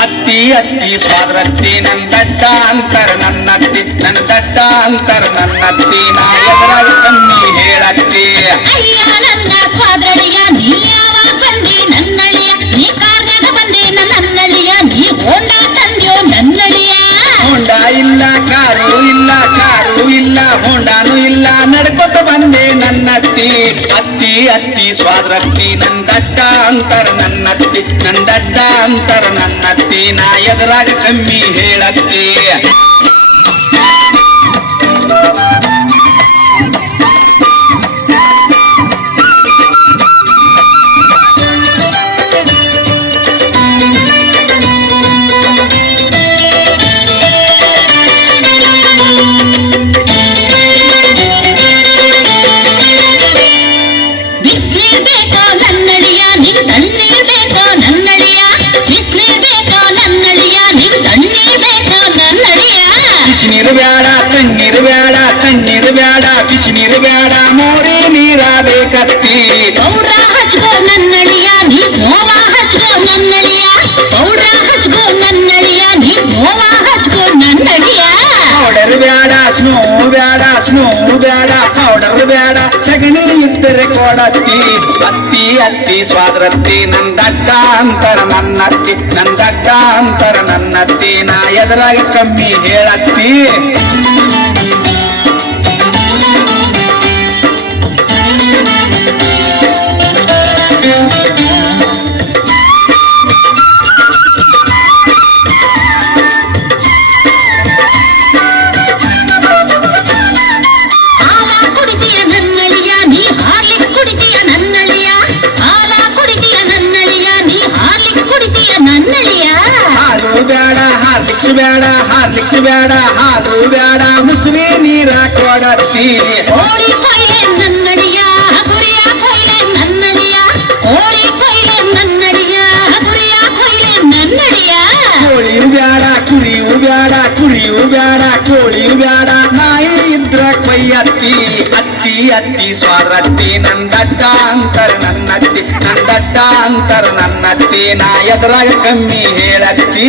ಅತ್ತಿ ಸ್ವಾದ್ರತ್ತಿ ನನ್ನ ದಡ್ಡ ಅಂತರ ನನ್ನತ್ತಿ ನನ್ನ ದಡ್ಡ ಅಂತರ ನನ್ನತ್ತಿ ನಾ ಎದುರಾಗ ಕಮ್ಮಿ ಹೇಳತ್ತಿ ಅಯ್ಯ ನನ್ನ ಸ್ವಾದ್ರಳಿಯ ನೀ ಯಾವಾಗ ಬಂದಿ ನನ್ನಳಿಯ ನೀ ಕಾರ್ಯಾಗ ಬಂದಿ ನನ್ನಳಿಯ ನೀ ಹೋಂಡ ತಂದ್ಯೋ ನನ್ನಳಿಯ ಹೋಂಡ ಇಲ್ಲ ಕಾರು ಇಲ್ಲ ಕಾರು ಇಲ್ಲ ಹೋಂಡಾನು ಇಲ್ಲ ನಡ್ಕೊತ ಬಂದೆ ನನ್ನತ್ತಿ ಅತ್ತಿ ಅತ್ತಿ ಸ್ವಾದ್ರತ್ತಿ ನನ್ನ ದಡ್ಡ ಅಂತರ ನನ್ನತ್ತಿ ನನ್ನ ದಡ್ಡ ಅಂತರ ನನ್ನತ್ತಿ ನಾ ಎದುರಾಗ ಕಮ್ಮಿ ಹೇಳತ್ತಿ ಬಿಸಿನೀರು ಬ್ಯಾಡ ತಣ್ಣೀರು ಬ್ಯಾಡ ತಣ್ಣೀರು ಬ್ಯಾಡ ಬಿಸಿನೀರು ಬ್ಯಾಡ ಮೋರಿ ನೀರ ಬೇಕತ್ತಿ ಪೌಡ್ರ ಹಚ್ಕೋ ನನ್ನಳಿಯ ನೀ ನೋವ ಹಚ್ಕೋ ನನ್ನಳಿಯ ಪೌಡ್ರ ಹಚ್ಕೋ ನನ್ನಳಿಯ ನೀ ನೋವ ಹಚ್ಕೋ ನನ್ನಳಿಯ ಪೌಡರ್ ಬ್ಯಾಡ ಸ್ನೋ ಬ್ಯಾಡ ಸ್ನೋ ಬ್ಯಾಡ ಪೌಡರ್ ಬ್ಯಾಡ ಸಗಣಿ ಇದ್ದರೆ ಕೊಡತ್ತಿ ಅತ್ತಿ ಅತ್ತಿ ಸ್ವಾದ್ರತ್ತಿ ನನ್ನ ದಡ್ಡ ಅಂತರ ನನ್ನತ್ತಿ ನನ್ನ ದಡ್ಡ ಅಂತರ ನನ್ನತ್ತಿ ನಾ ಎದುರಾಗ ಕಮ್ಮಿ ಹೇಳತ್ತಿ ಬೇಡ ಹಾರ್ಲಿಕ್ಸ್ ಬೇಡ ಹಾಲು ಬೇಡ ಮುಸುರಿ ನೀರ ಕೊಡತ್ತಿ ಓಡಿ ಕೊಯ್ಲೆ ನನ್ನಡಿಯ ಗುರಿಯ ಕೊಯ್ಲೆ ನನ್ನಡಿಯ ಓಡಿ ಕೊಯ್ಲೆ ನನ್ನಡಿಯ ಗುರಿಯ ಕೊಯ್ಲೆ ನನ್ನಡಿಯ ಕೋಳಿಯು ಬೇಡ ಕುರಿಯು ಬೇಡ ಕುರಿಯು ಬೇಡ ಕೋಳಿಯು ಬೇಡ ನಾಯಿ ಇದ್ರ ಕೊಯ್ಯತ್ತಿ ಅತ್ತಿ ಅತ್ತಿ ಸ್ವಾದ್ರತ್ತಿ ನನ್ನ ದಡ್ಡ ಅಂತರ ನನ್ನತ್ತಿ ನನ್ನ ದಡ್ಡ ಅಂತರ ನನ್ನತ್ತಿ ನಾ ಎದುರಾಗ ಕಮ್ಮಿ ಹೇಳತ್ತಿ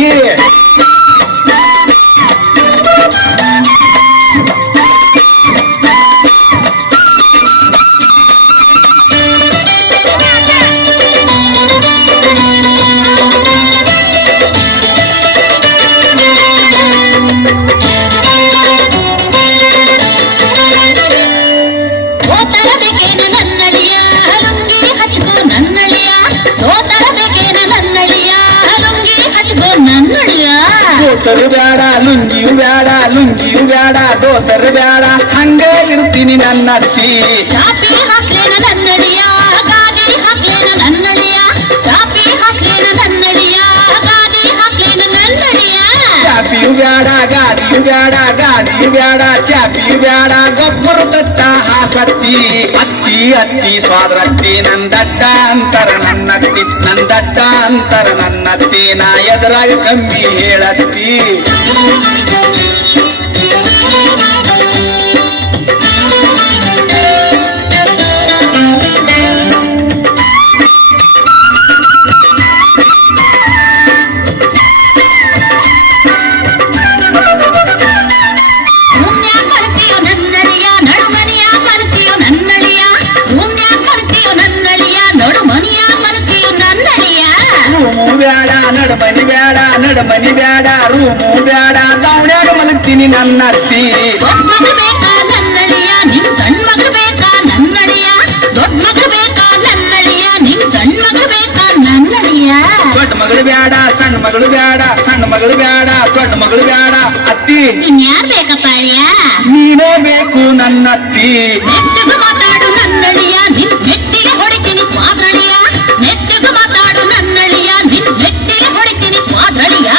ದೋತರು ಬೇಡ ಲುಂಗಿಯು ಬೇಡ ಲುಂಗಿಯು ಬೇಡ ದೋತರು ಬೇಡ ಹಂಗ ಇರ್ತೀನಿ ನನ್ನತ್ತಿ ಚಾಪಿ ಹಾಕ್ಲೇನ ನನ್ನಡಿಯ ಗಾದಿ ಹಾಕ್ಲೇನ ನನ್ನಡಿಯ ಚಾಪಿ ಹಾಕ್ಲೇನ ನನ್ನಡಿಯ ಗಾದಿ ಹಾಕ್ಲೇನ ನನ್ನಡಿಯ ಚಾಪಿಯು ಬೇಡ ಗಾದಿಯು ಬೇಡ ಗಾದಿಯು ಬೇಡ ಚಾಪಿಯು ಬೇಡ ಗೊಬ್ಬರ ದತ್ತ ಹಾಸತ್ತಿ ಅತ್ತಿ ಅತ್ತಿ ಸ್ವಾದ್ರತ್ತಿ ನನ್ನ ದಡ್ಡ ಅಂತರ ನನ್ನತ್ತಿ ನನ್ನ ದಡ್ಡ ಅಂತರ ನನ್ನತ್ತಿ ನಾ ಎದುರಾಗ ಕಮ್ಮಿ ಹೇಳತ್ತಿ ನಡಮನಿ ಬೇಡ ನಡಮನಿ ಬೇಡ ರೂಮು ಬೇಡ ದೌಡ್ಯಾಗ ಮಲಗ್ತೀನಿ ನನ್ನತ್ತಿ ದೊಡ್ಡ ಮಗಳು ಬೇಕಾ ನನ್ನಡಿಯ ನಿನ್ ಸಣ್ಣ ಮಗಳು ಬೇಕಾ ನನ್ನಡಿಯ ದೊಡ್ಡ ಮಗಳು ಬೇಕಾ ನನ್ನಡಿಯ ನಿನ್ ಸಣ್ಣ ಮಗಳು ಬೇಕಾ ನನ್ನಡಿಯ ದೊಡ್ಡ ಮಗಳು ಬೇಡ ಸಣ್ಣ ಮಗಳು ಬೇಡ ಸಣ್ಣ ಮಗಳು ಬೇಡ ದೊಡ್ಡ ಮಗಳು ಬೇಡ ಅತ್ತಿ ಇನ್ಯಾರ್ ಬೇಕಪ್ಪ ಅಳಿಯ ನೀನೇ ಬೇಕು ನನ್ನತ್ತಿ ನೆಟ್ಟಿಗೆ ಮಾತಾಡು ನನ್ನಡಿಯ ನಿನ್ ನೆಟ್ಟಿಗೆ ಹೊಡಿತೀನಿ ಸ್ವಾದಳಿಯ ನೆಟ್ಟಿಗೆ ಮಾತಾಡು ನನ್ನಡಿಯ ನಿನ್ ನೆಟ್ಟಿಗೆ ಹೊಡಿತೀನಿ ಸ್ವಾದಳಿಯ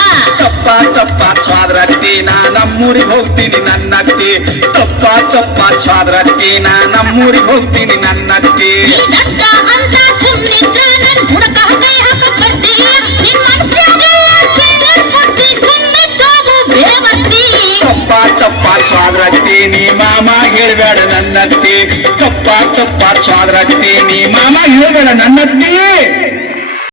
ತಪ್ಪ ತಪ್ಪ ಸ್ವಾದ್ರತ್ತಿ ನಾ ನಮ್ಮೂರಿಗೆ ಹೋಗ್ತೀನಿ ನನ್ನತ್ತಿ ತಪ್ಪ ತಪ್ಪ ಸ್ವಾದ್ರತ್ತಿ ನಾ ನಮ್ಮೂರಿಗೆ ಹೋಗ್ತೀನಿ ನನ್ನತ್ತಿ ಈ ದಡ್ಡ ಅಂತ ಸುಮ್ನೆ ಸ್ವಾದ್ರತ್ತಿ ನೀ ಮಾಮ ಹೇಳ್ಬೇಡ ನನ್ನತ್ತಿ ತಪ್ಪ ಸ್ವಾದ್ರತ್ತಿ ನೀ ಮಾಮ ಹೇಳ್ಬೇಡ ನನ್ನತ್ತಿ